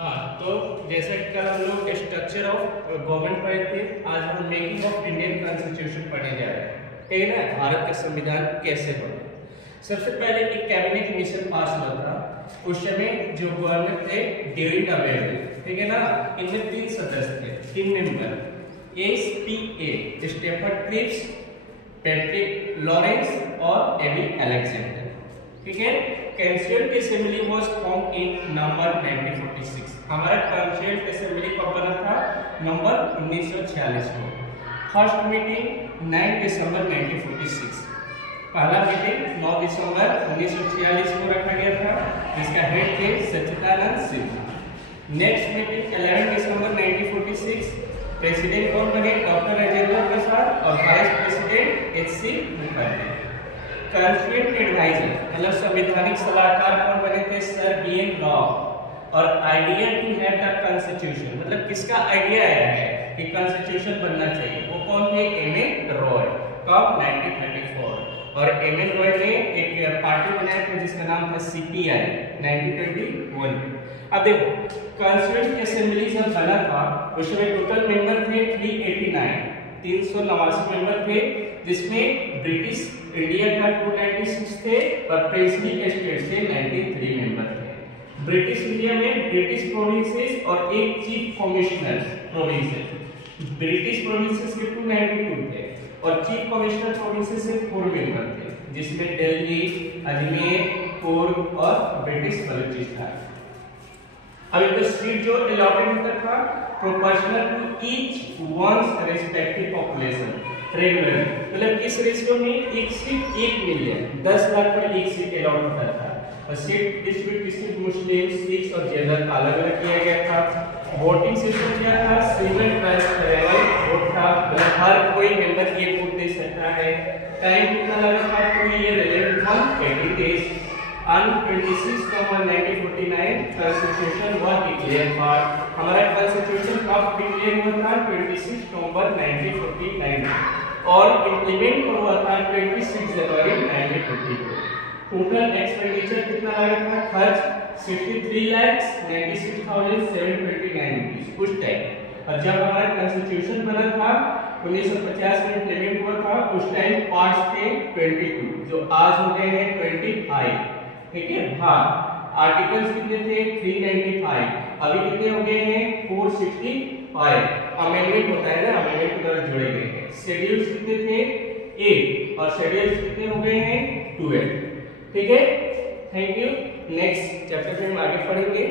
हाँ, तो जैसा कि कल हम लोग स्ट्रक्चर ऑफ गवर्नमेंट पढ़े थे, आज हम मेकिंग ऑफ इंडियन कॉन्स्टिट्यूशन पढ़ने जा रहे हैं। ठीक है ना, भारत का संविधान कैसे बना। सबसे पहले एक कैबिनेट मिशन पास हुआ था। उस समय जो गवर्नर थे डेविड अबेडे, ठीक है ना, इनमें 3 सदस्य थे, 3 member, SPA Stafford Cripps, Patrick Lawrence और एबी अलेक्जेंडर। ठीक है, constituent assembly was form in November 1946। हमारा कॉन्स्टिट्यूएंट असेंबली कब बना था? नवंबर 1946 को। फर्स्ट मीटिंग 9 दिसंबर 1946। पहला मीटिंग 9 दिसंबर 1946 को रखा गया था, जिसका हेड थे सच्चिदानंद सिन्हा। नेक्स्ट मीटिंग 11 दिसंबर 1946। प्रेसिडेंट कौन बने? डॉक्टर राजेंद्र प्रसाद और vice president HC Mukherjee. Constituent adviser मतलब संवैधानिक सलाहकार कौन बने थे? Sir BN Rau. और idea to have the constitution मतलब किसका आइडिया आया है कि कॉन्स्टिट्यूशन बनना चाहिए, वो कौन थे? MN रॉय। कब? 1934। और MN रॉय ने एक पार्टी बनाया था जिसका नाम था CPI 1921। अब देखो, कॉन्स्टिट्यूएंट असेंबली जब बना था उस समय टोटल मेंबर थे 389 मेंबर थे, जिसमें ब्रिटिश इंडिया का 296 थे और प्रिंसली स्टेट से 93 मेंबर थे। ब्रिटिश इंडिया में ब्रिटिश प्रोविंसेस और एक chief commissioner provinces. British provinces के 292 थे और चीफ कमिश्नर प्रोविंसेस से 4 मेंबर थे, जिसमें दिल्ली, अजमेर, कुर्ग और ब्रिटिश बलूचिस्तान। अब इनका सीट जो अलॉटेड होता था proportional to each one's respective population regular, मतलब किस रेशियो में? एक सीट 1 मिलियन, 10 लाख पर एक सीट अलॉट होता था। और सीट डिस्ट्रीब्यूट किसी मुस्लिम, सिख और जनरल अलग अलग किया गया था। वोटिंग सिस्टम क्या था? सिंगल ट्रांसफरेबल वोट था, मतलब हर कोई मेंबर ये वोट दे सकता है। टाइम कितना लगा था? 2 year 180 days. On 26 November 1949 constitution was declared for। हमारा कॉन्स्टिट्यूशन कब डिक्लेयर हुआ था? 26 नवंबर 1949 और इम्प्लीमेंट हुआ था 26 जनवरी 1952। टोटल एक्सपेंडिचर कितना लगा था? खर्च 63,96,729 रुपीस उस टाइम। और जब हमारा कॉन्स्टिट्यूशन बना था 1950 में इम्प्लीमेंट हुआ था, उस टाइम पार्ट्स थे 22, जो आज हो गए हैं 25। ठीक है, हाँ, आर्टिकल्स कितने थे? 395, अभी कितने हो गए हैं? 465। अमेंडमेंट होता है ना, अमेंडमेंट के द्वारा जोड़े गए हैं। शेड्यूल्स कितने थे? 8 और शेड्यूल्स कितने हो गए हैं? 12। ठीक है, थैंक यू। नेक्स्ट चैप्टर में हम आगे पढ़ेंगे।